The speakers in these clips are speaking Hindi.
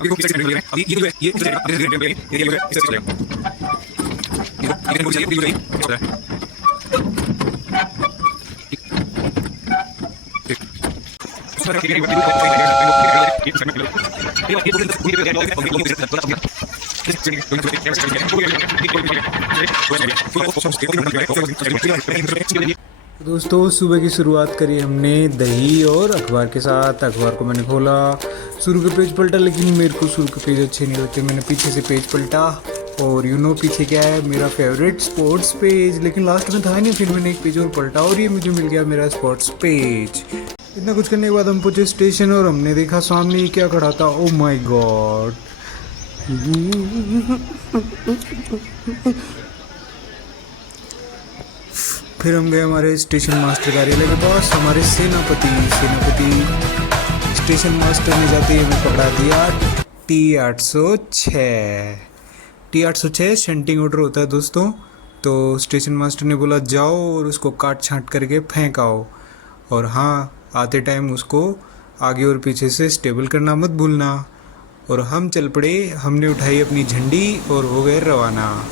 अभी इस साइड में अभी ये जो है ये इस साइड में ये जो है इस साइड चलेगा ये को चाहिए ये जो है उसमें क्या ये दोस्तों सुबह की शुरुआत करी हमने दही और अखबार के साथ। अखबार को मैंने खोला, शुरू के पेज पलटा, लेकिन मेरे को शुरू के पेज अच्छे नहीं लगते। मैंने पीछे से पेज पलटा और पीछे क्या है, मेरा फेवरेट स्पोर्ट्स पेज, लेकिन लास्ट में था नहीं। फिर मैंने एक पेज और पलटा और ये मुझे मिल गया मेरा स्पोर्ट्स पेज। इतना कुछ करने के बाद हम पहुंचे स्टेशन और हमने देखा सामने क्या खड़ा था। ओ माय गॉड, फिर हम गए हमारे स्टेशन मास्टर कार्यालय के पास। हमारे सेनापति स्टेशन मास्टर ने जाते ही हमें पकड़ा दिया T806 शंटिंग ऑर्डर होता है दोस्तों। तो स्टेशन मास्टर ने बोला जाओ और उसको काट छांट करके फेंक आओ, और हाँ, आते टाइम उसको आगे और पीछे से स्टेबल करना मत भूलना। और हम चल पड़े, हमने उठाई अपनी झंडी और हो गए रवाना।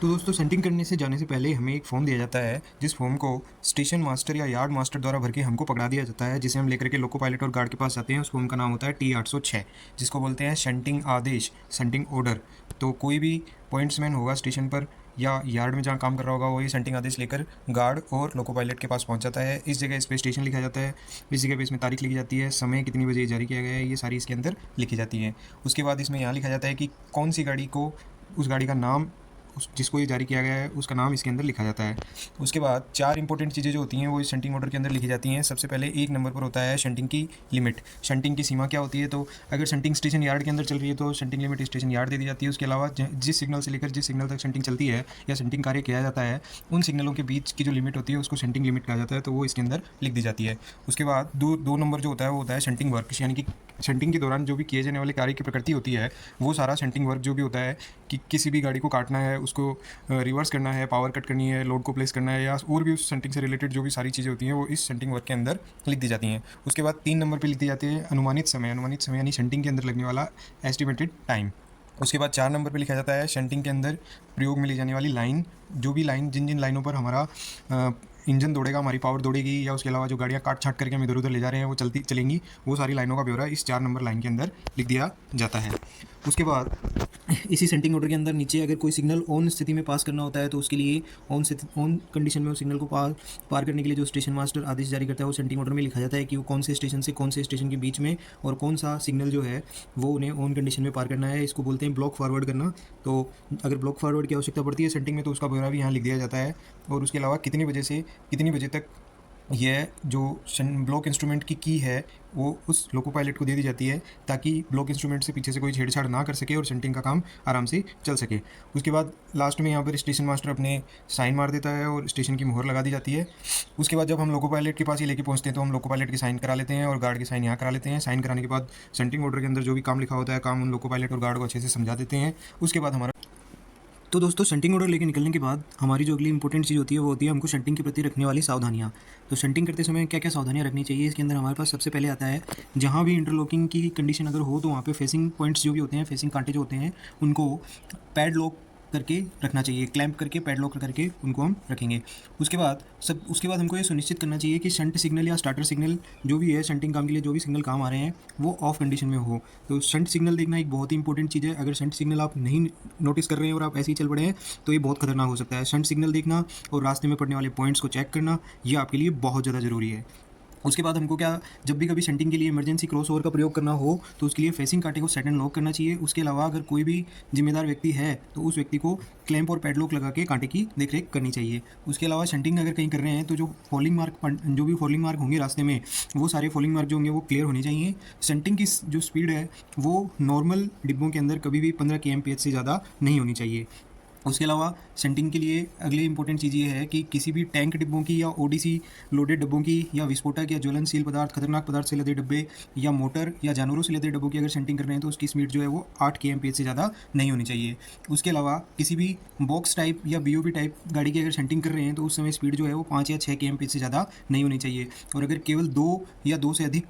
तो दोस्तों, सेंटिंग करने से जाने से पहले हमें एक फॉर्म दिया जाता है, जिस फॉर्म को स्टेशन मास्टर या यार्ड मास्टर द्वारा भर के हमको पकड़ा दिया जाता है, जिसे हम लेकर के लोको पायलट और गार्ड के पास जाते हैं। उस फॉर्म का नाम होता है T806, जिसको बोलते हैं शंटिंग आदेश, शंटिंग ऑर्डर। तो कोई भी पॉइंट्समैन होगा स्टेशन पर या यार्ड में जहाँ काम कर रहा होगा, वो ये शंटिंग आदेश लेकर गार्ड और लोको पायलट के पास पहुँच जाता है। इस जगह इस पर स्टेशन लिखा जाता है, इस जगह पे इसमें तारीख लिखी जाती है, समय कितनी बजे जारी किया गया है, ये सारी इसके अंदर लिखी जाती है। उसके बाद इसमें यहाँ लिखा जाता है कि कौन सी गाड़ी को, उस गाड़ी का नाम, जिसको ये जारी किया गया है उसका नाम इसके अंदर लिखा जाता है। उसके बाद 4 इंपॉर्टेंट चीज़ें जो होती हैं वो इस शंटिंग ऑर्डर के अंदर लिखी जाती हैं। सबसे पहले 1 नंबर पर होता है शंटिंग की लिमिट, शंटिंग की सीमा क्या होती है। तो अगर शंटिंग स्टेशन यार्ड के अंदर चल रही है तो शंटिंग लिमिट स्टेशन यार्ड दे दी जाती है। उसके अलावा जिस सिग्नल से लेकर जिस सिग्नल तक शंटिंग चलती है या शंटिंग कार्य किया जाता है, उन सिग्नलों के बीच की जो लिमिट होती है उसको शंटिंग लिमिट कहा जाता है, तो वो इसके अंदर लिख दी जाती है। उसके बाद दो नंबर जो होता है वो होता है शंटिंग वर्क, यानी कि शंटिंग के दौरान जो भी किए जाने वाले कार्य की प्रकृति होती है, वो सारा शंटिंग वर्क जो भी होता है, कि किसी भी गाड़ी को काटना है, उसको रिवर्स करना है, पावर कट करनी है, लोड को प्लेस करना है, या और भी उस शंटिंग से रिलेटेड जो भी सारी चीज़ें होती हैं वो इस शंटिंग वर्क के अंदर लिख दी जाती हैं। उसके बाद 3 नंबर पे लिख दी जाती है अनुमानित समय यानी शंटिंग के अंदर लगने वाला एस्टिमेटेड टाइम। उसके बाद 4 नंबर पे लिखा जाता है शंटिंग के अंदर प्रयोग में ली जाने वाली लाइन, जो भी लाइन, जिन लाइनों पर हमारा इंजन दौड़ेगा, हमारी पावर दौड़ेगी, या उसके अलावा जो गाड़ियाँ काट छाट करके हम इधर उधर ले जा रहे हैं वो चलेंगी, वो सारी लाइनों का ब्यौरा इस 4 नंबर लाइन के अंदर लिख दिया जाता है। उसके बाद इसी सेंटिंग ऑर्डर के अंदर नीचे अगर कोई सिग्नल ऑन स्थिति में पास करना होता है, तो उसके लिए ऑन कंडीशन में उस सिग्नल को पार करने के लिए जो स्टेशन मास्टर आदेश जारी करता है, वो सेंटिंग ऑर्डर में लिखा जाता है कि वो कौन से स्टेशन से कौन से स्टेशन के बीच में और कौन सा सिग्नल जो है वो उन्हें ऑन कंडीशन में पार करना है। इसको बोलते हैं ब्लॉक फॉरवर्ड करना। तो अगर ब्लॉक फॉरवर्ड की आवश्यकता पड़ती है सेंटिंग में, तो उसका ब्यौरा भी यहाँ लिख दिया जाता है। और उसके अलावा कितनी बजे से कितनी बजे तक यह जो ब्लॉक इंस्ट्रूमेंट की है वो उस लोको पायलट को दे दी जाती है, ताकि ब्लॉक इंस्ट्रूमेंट से पीछे से कोई छेड़छाड़ ना कर सके और शंटिंग का काम आराम से चल सके। उसके बाद लास्ट में यहाँ पर स्टेशन मास्टर अपने साइन मार देता है और स्टेशन की मोहर लगा दी जाती है। उसके बाद जब हम लोको पायलट के पास ये लेके पहुँचते हैं, तो हम लोको पायलट के साइन करा लेते हैं और गार्ड के साइन यहाँ करा लेते हैं। साइन कराने के बाद शंटिंग ऑर्डर के अंदर जो भी काम लिखा होता है, काम उन लोको पायलट और गार्ड को अच्छे से समझा देते हैं। उसके बाद हमारा तो दोस्तों, शंटिंग ऑर्डर लेके निकलने के बाद हमारी जो अगली इंपॉर्टेंट चीज़ होती है वो होती है हमको शंटिंग के प्रति रखने वाली सावधानियाँ। तो शंटिंग करते समय क्या क्या सावधानियाँ रखनी चाहिए, इसके अंदर हमारे पास सबसे पहले आता है, जहाँ भी इंटरलॉकिंग की कंडीशन अगर हो तो वहाँ पे फेसिंग पॉइंट्स जो भी होते हैं, फेसिंग कांटे जो होते हैं, उनको पैड लॉक करके रखना चाहिए, क्लैंप करके पैड लॉक करके उनको हम रखेंगे। उसके बाद हमको ये सुनिश्चित करना चाहिए कि शंट सिग्नल या स्टार्टर सिग्नल जो भी है शंटिंग काम के लिए, जो भी सिग्नल काम आ रहे हैं वो ऑफ कंडीशन में हो। तो शंट सिग्नल देखना एक बहुत ही इंपॉर्टेंट चीज़ है। अगर शंट सिग्नल आप नहीं नोटिस कर रहे हैं और आप ऐसे ही चल पड़े हैं, तो ये बहुत खतरनाक हो सकता है। शंट सिग्नल देखना और रास्ते में पड़ने वाले पॉइंट्स को चेक करना, ये आपके लिए बहुत ज़्यादा ज़रूरी है। उसके बाद हमको क्या, जब भी कभी शंटिंग के लिए इमरजेंसी क्रॉस ओवर का प्रयोग करना हो, तो उसके लिए फेसिंग कांटे को सेट एंड लॉक करना चाहिए। उसके अलावा अगर कोई भी जिम्मेदार व्यक्ति है तो उस व्यक्ति को क्लैंप और पैडलॉक लगा के कांटे की देखरेख करनी चाहिए। उसके अलावा शंटिंग अगर कहीं कर रहे हैं तो जो भी फॉलिंग मार्क होंगे रास्ते में, वो सारे फॉलिंग मार्क जो होंगे वो क्लियर होने चाहिए। शंटिंग की जो स्पीड है वो नॉर्मल डिब्बों के अंदर कभी भी 15 kmph से ज़्यादा नहीं होनी चाहिए। उसके अलावा शंटिंग के लिए अगली इंपॉर्टेंट चीज़ ये है कि किसी भी टैंक डिब्बों की या ओडीसी लोडेड डिब्बों की या विस्फोटक या ज्वलनशील पदार्थ, खतरनाक पदार्थ से लदे डिब्बे या मोटर या जानवरों से लदे डिब्बों की अगर शंटिंग कर रहे हैं तो उसकी स्पीड जो है वो 8 kmph से ज़्यादा नहीं होनी चाहिए। उसके अलावा किसी भी बॉक्स टाइप या बीओबी टाइप गाड़ी की अगर शंटिंग कर रहे हैं तो उस समय स्पीड जो है वो 5 या 6 kmph से ज़्यादा नहीं होनी चाहिए। और अगर केवल 2 या 2 से अधिक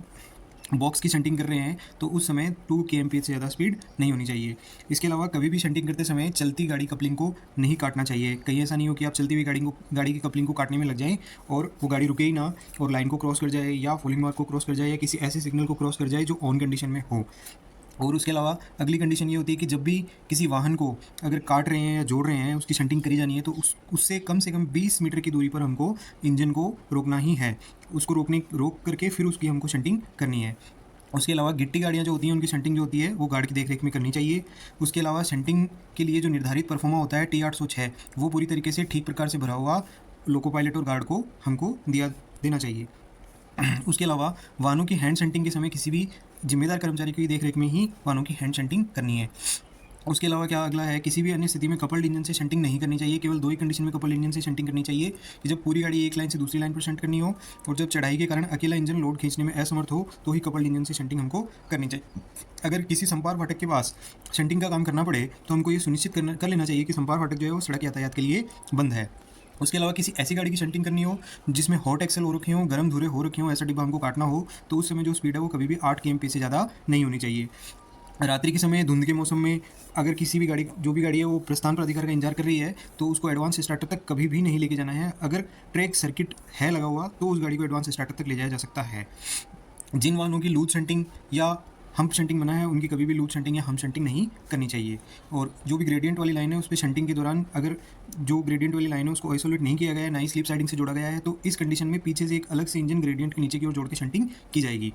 बॉक्स की शंटिंग कर रहे हैं तो उस समय 2 kmph से ज़्यादा स्पीड नहीं होनी चाहिए। इसके अलावा कभी भी शंटिंग करते समय चलती गाड़ी कपलिंग को नहीं काटना चाहिए। कहीं ऐसा नहीं हो कि आप चलती हुई गाड़ी की कपलिंग को काटने में लग जाएं और वो गाड़ी रुके ही ना और लाइन को क्रॉस कर जाए या फॉलिंग मार्क को क्रॉस कर जाए या किसी ऐसे सिग्नल को क्रॉस कर जाए जो ऑन कंडीशन में हो। और उसके अलावा अगली कंडीशन ये होती है कि जब भी किसी वाहन को अगर काट रहे हैं या जोड़ रहे हैं, उसकी शंटिंग करी जानी है तो उससे कम से कम 20 मीटर की दूरी पर हमको इंजन को रोकना ही है। उसको रोक करके फिर उसकी हमको शंटिंग करनी है। उसके अलावा गिट्टी गाड़ियाँ जो होती हैं उनकी शंटिंग जो होती है वो गार्ड की देखरेख में करनी चाहिए। उसके अलावा शंटिंग के लिए जो निर्धारित परफॉर्मा होता है T806 वो पूरी तरीके से ठीक प्रकार से भरा हुआ लोको पायलट और गार्ड को हमको देना चाहिए। उसके अलावा वाहनों की हैंड शंटिंग के समय किसी भी जिम्मेदार कर्मचारी की देखरेख में ही वाहनों की हैंड शंटिंग करनी है। उसके अलावा क्या अगला है, किसी भी अन्य स्थिति में कपल्ड इंजन से शंटिंग नहीं करनी चाहिए। केवल 2 ही कंडीशन में कपल्ड इंजन से शंटिंग करनी चाहिए कि जब पूरी गाड़ी एक लाइन से दूसरी लाइन पर शंट करनी हो और जब चढ़ाई के कारण अकेला इंजन लोड खींचने में असमर्थ हो तो ही कपल्ड इंजन से शंटिंग हमको करनी चाहिए। अगर किसी संपार फाटक के पास शंटिंग का काम करना पड़े तो हमको ये सुनिश्चित कर लेना चाहिए कि संपार फाटक जो है वो सड़क यातायात के लिए बंद है। उसके अलावा किसी ऐसी गाड़ी की शंटिंग करनी हो जिसमें हॉट एक्सेल हो रखे हों, गर्म धुरे हो रखे हों, ऐसा डिब्बा हमको काटना हो तो उस समय जो स्पीड है वो कभी भी 8 kmph से ज़्यादा नहीं होनी चाहिए। रात्रि के समय धुंध के मौसम में अगर किसी भी गाड़ी जो भी गाड़ी है वो प्रस्थान प्राधिकार का इंतजार कर रही है तो उसको एडवांस स्टार्टर तक कभी भी नहीं लेके जाना है। अगर ट्रैक सर्किट है लगा हुआ तो उस गाड़ी को एडवांस स्टार्टर तक ले जाया जा सकता है। जिन वाहनों की लूज शंटिंग या हम्प शंटिंग बना है उनकी कभी भी लूज शंटिंग या हम्प शंटिंग नहीं करनी चाहिए। और जो भी ग्रेडियंट वाली लाइन है उस पर शंटिंग के दौरान अगर जो ग्रेडियंट वाली लाइन है उसको आइसोलेट नहीं किया गया है, ना ही स्लिप साइडिंग से जोड़ा गया है, तो इस कंडीशन में पीछे से एक अलग से इंजन ग्रेडियंट के नीचे की ओर जोड़ के शंटिंग की जाएगी।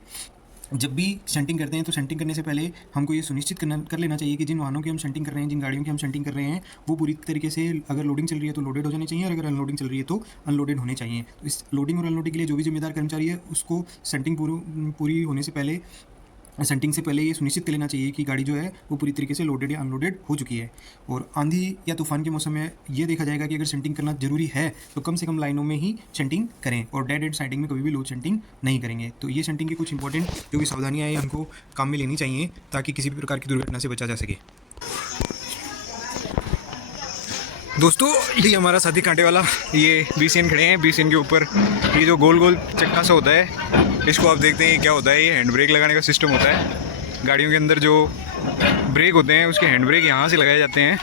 जब भी शंटिंग करते हैं तो शंटिंग करने से पहले हमको ये सुनिश्चित कर लेना चाहिए कि जिन वाहनों की हम शंटिंग कर रहे हैं, जिन गाड़ियों की हम शंटिंग कर रहे हैं वो पूरी तरीके से अगर लोडिंग चल रही है तो लोडेड हो जानी चाहिए और अगर अनलोडिंग चल रही है तो अनलोडेड होने चाहिए। तो इस लोडिंग और अनलोडिंग के लिए जो भी जिम्मेदार कर्मचारी है उसको शंटिंग पूरी होने से पहले शंटिंग से पहले ये सुनिश्चित कर लेना चाहिए कि गाड़ी जो है वो पूरी तरीके से लोडेड या अनलोडेड हो चुकी है। और आंधी या तूफान के मौसम में ये देखा जाएगा कि अगर शंटिंग करना जरूरी है तो कम से कम लाइनों में ही शंटिंग करें और डेड एंड साइडिंग में कभी भी लोड शंटिंग नहीं करेंगे। तो ये शंटिंग की कुछ इंपॉर्टेंट जो भी सावधानियाँ हैं हमको काम में लेनी चाहिए ताकि किसी भी प्रकार की दुर्घटना से बचा जा सके। दोस्तों ये हमारा साथी कांटे वाला ये BCN खड़े हैं। BCN के ऊपर ये जो गोल गोल चक्का सा होता है इसको आप देखते हैं क्या होता है, ये हैंड ब्रेक लगाने का सिस्टम होता है। गाड़ियों के अंदर जो ब्रेक होते हैं उसके हैंड ब्रेक यहाँ से लगाए जाते हैं।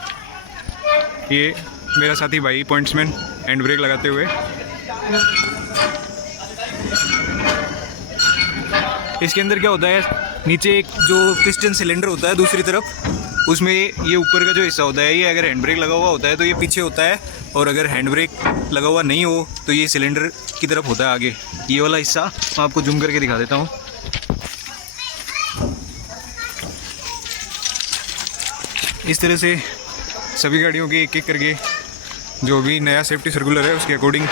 ये मेरा साथी भाई पॉइंट्समैन हैंड ब्रेक लगाते हुए। इसके अंदर क्या होता है, नीचे एक जो पिस्टन सिलेंडर होता है दूसरी तरफ, उसमें ये ऊपर का जो हिस्सा होता है ये अगर हैंड ब्रेक लगा हुआ होता है तो ये पीछे होता है और अगर हैंड ब्रेक लगा हुआ नहीं हो तो ये सिलेंडर की तरफ होता है आगे। ये वाला हिस्सा मैं आपको जूम करके दिखा देता हूँ। इस तरह से सभी गाड़ियों के एक एक करके जो भी नया सेफ्टी सर्कुलर है उसके अकॉर्डिंग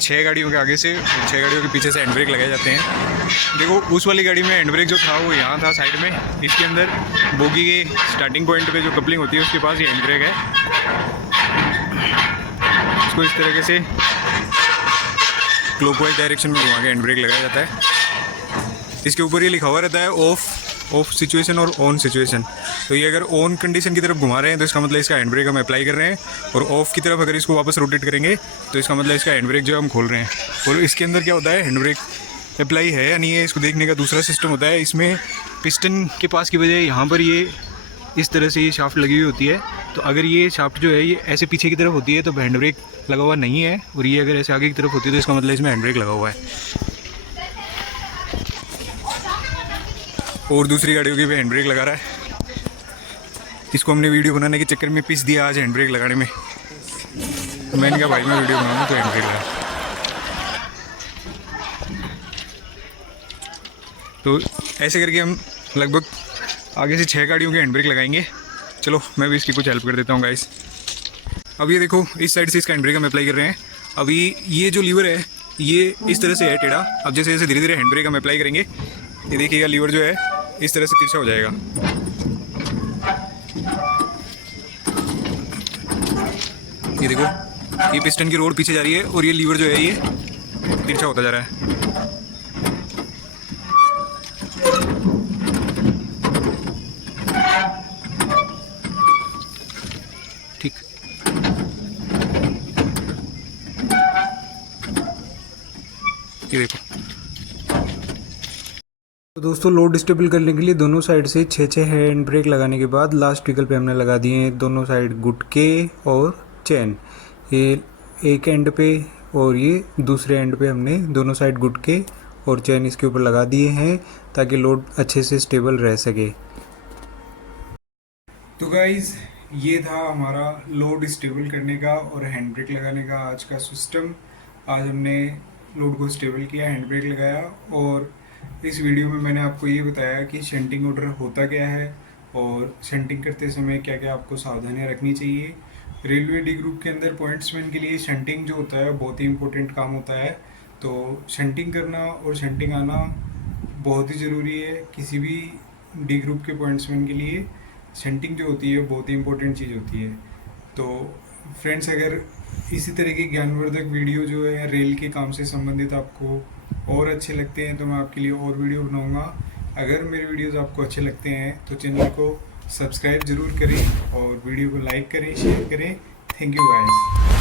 6 गाड़ियों के आगे से 6 गाड़ियों के पीछे से हैंड ब्रेक लगाए जाते हैं। देखो उस वाली गाड़ी में हैंड ब्रेक जो था वो यहाँ था साइड में, इसके अंदर बोगी के स्टार्टिंग पॉइंट पे जो कपलिंग होती है उसके पास ये हैंड ब्रेक है। इसको इस तरीके से क्लॉकवाइज डायरेक्शन में घुमा के हैंड ब्रेक लगाया जाता है। इसके ऊपर ये लिखा हुआ रहता है ऑफ सिचुएशन और ऑन सिचुएशन। तो ये अगर ऑन कंडीशन की तरफ घुमा रहे हैं तो इसका मतलब इसका हैंड ब्रेक हम अप्लाई कर रहे हैं, और ऑफ की तरफ अगर इसको वापस रोटेट करेंगे तो इसका मतलब इसका हैंड ब्रेक जो हम खोल रहे हैं। और इसके अंदर क्या होता है, हैंड ब्रेक अप्लाई है या नहीं है इसको देखने का दूसरा सिस्टम होता है। इसमें पिस्टन के पास की बजाय यहाँ पर ये इस तरह से ये शाफ्ट लगी हुई होती है, तो अगर ये शाफ्ट जो है ये ऐसे पीछे की तरफ होती है तो हैंड ब्रेक लगा हुआ नहीं है, और ये अगर ऐसे आगे की तरफ होती है तो इसका मतलब इसमें हैंड ब्रेक लगा हुआ है। और दूसरी गाड़ियों की भी हैंड ब्रेक लगा रहा है। इसको हमने वीडियो बनाने के चक्कर में पीस दिया आज हैंड ब्रेक लगाने में। तो मैंने कहा भाई मैं वीडियो बनाऊँ तो हैंड ब्रेक लगा। तो ऐसे करके हम लगभग आगे से 6 गाड़ियों के हैंड ब्रेक लगाएंगे। चलो मैं भी इसकी कुछ हेल्प कर देता हूँ गाइस। अब ये देखो इस साइड से इसका हैंड ब्रेक हम अप्लाई कर रहे हैं। अभी ये जो लीवर है ये इस तरह से है टेढ़ा। अब जैसे जैसे धीरे धीरे हैंड ब्रेक हम अप्लाई करेंगे, ये देखिएगा लीवर जो है इस तरह से तिरछा हो जाएगा। ये देखो ये पिस्टन की रोड पीछे जा रही है और ये लीवर जो है ये तिरछा होता जा रहा है। ठीक, ये देखो। तो तो दोस्तों लोड स्टेबल करने के लिए दोनों साइड से 6 हैंड ब्रेक लगाने के बाद लास्ट व्हीकल पे हमने लगा दिए हैं दोनों साइड गुटके और चेन। ये एक एंड पे और ये दूसरे एंड पे हमने दोनों साइड गुटके और चेन इसके ऊपर लगा दिए हैं ताकि लोड अच्छे से स्टेबल रह सके। तो गाइज ये था हमारा लोड स्टेबल करने का और हैंड ब्रेक लगाने का आज का सिस्टम। आज हमने लोड को स्टेबल किया, हैंड ब्रेक लगाया और इस वीडियो में मैंने आपको ये बताया कि शंटिंग ऑर्डर होता क्या है और शंटिंग करते समय क्या क्या आपको सावधानियां रखनी चाहिए। रेलवे डी ग्रुप के अंदर पॉइंट्समैन के लिए शंटिंग जो होता है बहुत ही इंपॉर्टेंट काम होता है। तो शंटिंग करना और शंटिंग आना बहुत ही ज़रूरी है किसी भी डी ग्रुप के पॉइंट्समैन के लिए। शंटिंग जो होती है बहुत ही इंपॉर्टेंट चीज़ होती है। तो फ्रेंड्स, अगर इसी तरह के ज्ञानवर्धक वीडियो जो है रेल के काम से संबंधित आपको और अच्छे लगते हैं तो मैं आपके लिए और वीडियो बनाऊंगा। अगर मेरे वीडियोस आपको अच्छे लगते हैं तो चैनल को सब्सक्राइब ज़रूर करें और वीडियो को लाइक करें, शेयर करें। Thank you guys.